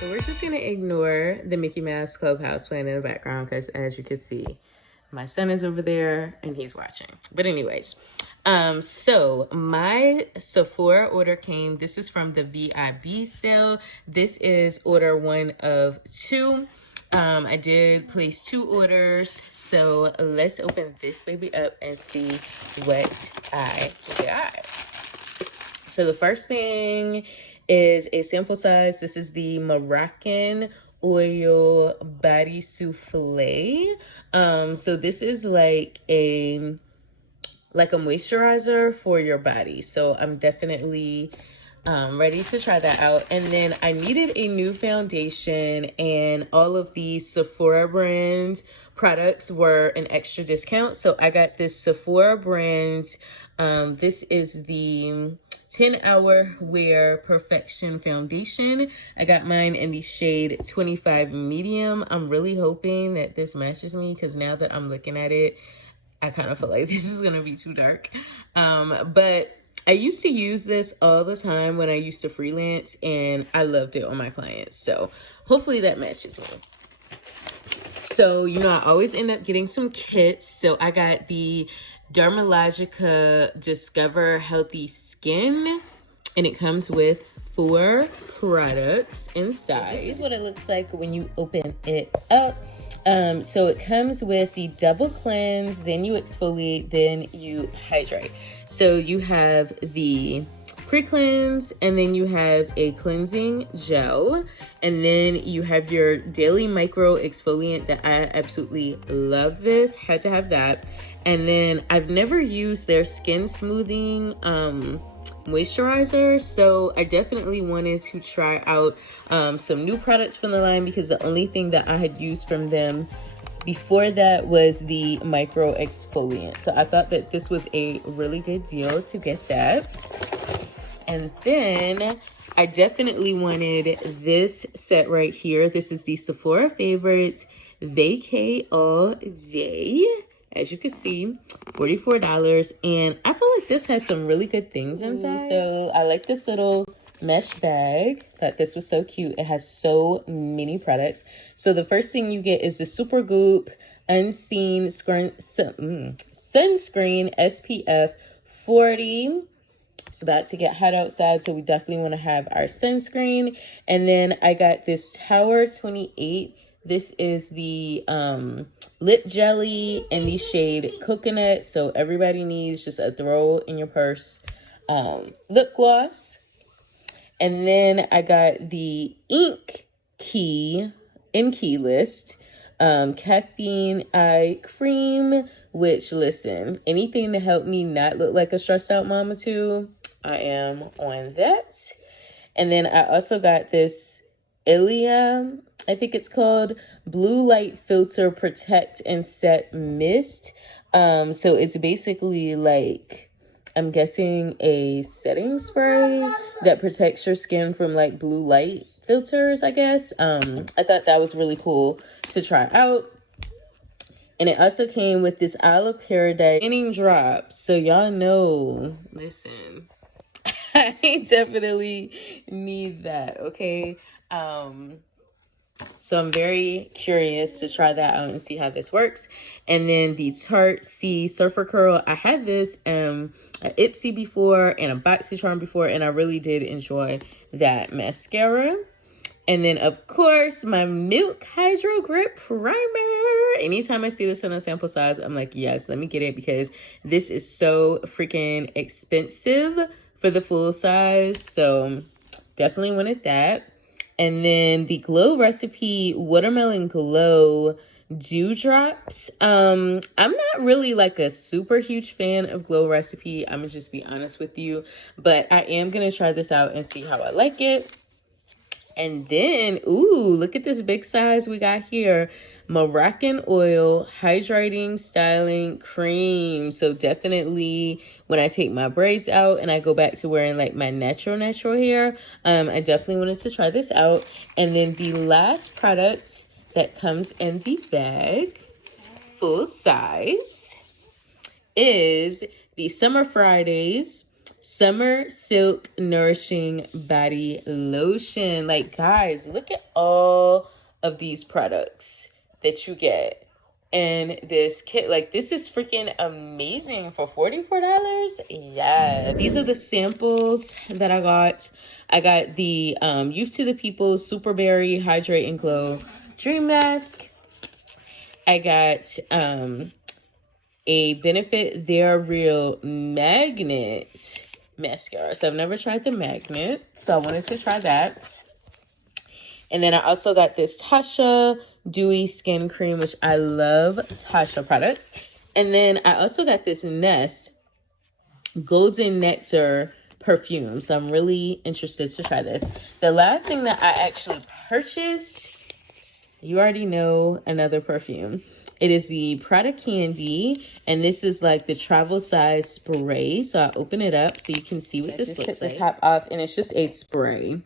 So we're just gonna ignore the Mickey Mouse Clubhouse playing in the background because, as you can see, my son is over there and he's watching. But anyways, so my Sephora order came. This is from the VIB sale. This is order 1 of 2. I did place 2 orders. So let's open this baby up and see what I got. So the first thing is a sample size. This is the Moroccan oil body souffle. So this is like a moisturizer for your body. So I'm definitely ready to try that out. And then I needed a new foundation, and all of the Sephora brand products were an extra discount. So I got this Sephora brand. This is the 10-Hour Wear Perfection Foundation. I got mine in the shade 25 medium. I'm really hoping that this matches me, because now that I'm looking at it, I kind of feel like this is gonna be too dark. But I used to use this all the time when I used to freelance, and I loved it on my clients. So hopefully that matches me. So, you know, I always end up getting some kits. So I got the Dermalogica Discover Healthy Skin, and it comes with 4 products inside. This is what it looks like when you open it up. So it comes with the double cleanse, then you exfoliate, then you hydrate. So you have the pre-cleanse, and then you have a cleansing gel, and then you have your daily micro exfoliant that I absolutely love. This had to have that. And then I've never used their skin smoothing moisturizer, so I definitely wanted to try out some new products from the line, because the only thing that I had used from them before that was the micro exfoliant. So I thought that this was a really good deal to get that. And then I definitely wanted this set right here. This is the Sephora Favorites Vacay All Day. As you can see, $44. And I feel like this had some really good things inside. So I like this little mesh bag. Thought this was so cute. It has so many products. So the first thing you get is the Super Goop Unseen Sunscreen SPF 40. It's about to get hot outside, so we definitely want to have our sunscreen. And then I got this Tower 28. This is the lip jelly in the shade Coconut. So everybody needs just a throw in your purse lip gloss. And then I got the Ink Key List caffeine eye cream, which, listen, anything to help me not look like a stressed out mama too, I am on that. And then I also got this Ilia, I think it's called, Blue Light Filter Protect and Set Mist. So it's basically like, I'm guessing, a setting spray that protects your skin from like blue light filters, I guess. I thought that was really cool to try out. And it also came with this Isle of Paradise tanning drops. So y'all know, listen, I definitely need that, okay? So I'm very curious to try that out and see how this works. And then the Tarte C Surfer Curl. I had this at Ipsy before and a BoxyCharm before, and I really did enjoy that mascara. And then, of course, my Milk Hydro Grip Primer. Anytime I see this in a sample size, I'm like, yes, let me get it, because this is so freaking expensive for the full size. So definitely wanted that. And then the Glow Recipe Watermelon Glow Dewdrops. I'm not really like a super huge fan of Glow Recipe. I'm gonna just be honest with you. But I am gonna try this out and see how I like it. And then, ooh, look at this big size we got here. Moroccan Oil Hydrating Styling Cream. So definitely when I take my braids out and I go back to wearing like my natural hair, I definitely wanted to try this out. And then the last product that comes in the bag, full size, is the Summer Fridays Summer Silk Nourishing Body Lotion. Like, guys, look at all of these products that you get in this kit. Like, this is freaking amazing for $44. Yeah, these are the samples that I got. I got the Youth to the People Super Berry Hydrate and Glow Dream Mask. I got a Benefit They're Real Magnet mascara. So I've never tried the magnet, so I wanted to try that. And then I also got this Tasha Dewy Skin Cream, which I love Tasha products. And then I also got this Nest Golden Nectar perfume. So I'm really interested to try this. The last thing that I actually purchased, you already know, another perfume. It is the Prada Candy, and this is like the travel size spray. So I open it up so you can see what this looks like. The top off, and it's just a spray.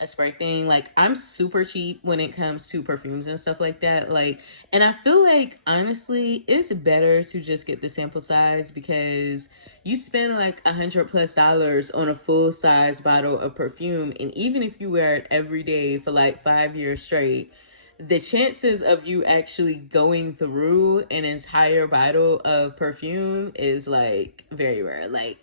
A spray thing. Like, I'm super cheap when it comes to perfumes and stuff like that. Like, and I feel like, honestly, it's better to just get the sample size, because you spend like $100+ on a full size bottle of perfume, and even if you wear it every day for like 5 years straight, the chances of you actually going through an entire bottle of perfume is like very rare. Like,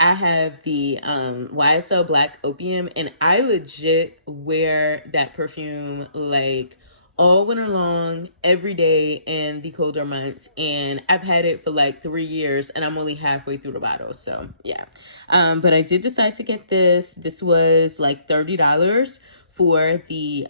I have the YSL Black Opium, and I legit wear that perfume like all winter long, every day in the colder months, and I've had it for like 3 years, and I'm only halfway through the bottle. So yeah, but I did decide to get this. This was like $30 for the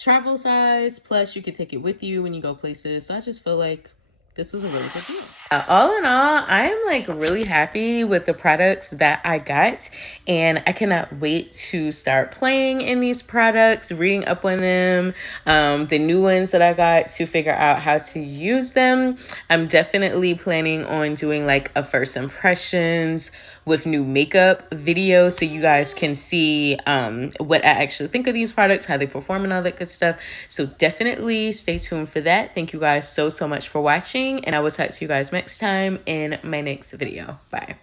travel size, plus you could take it with you when you go places. So I just feel like this was a really good deal. All in all, I am like really happy with the products that I got, and I cannot wait to start playing in these products, reading up on them, the new ones that I got, to figure out how to use them. I'm definitely planning on doing like a first impressions with new makeup video, so you guys can see what I actually think of these products, how they perform, and all that good stuff. So definitely stay tuned for that. Thank you guys so much for watching, and I will talk to you guys next time in my next video. Bye.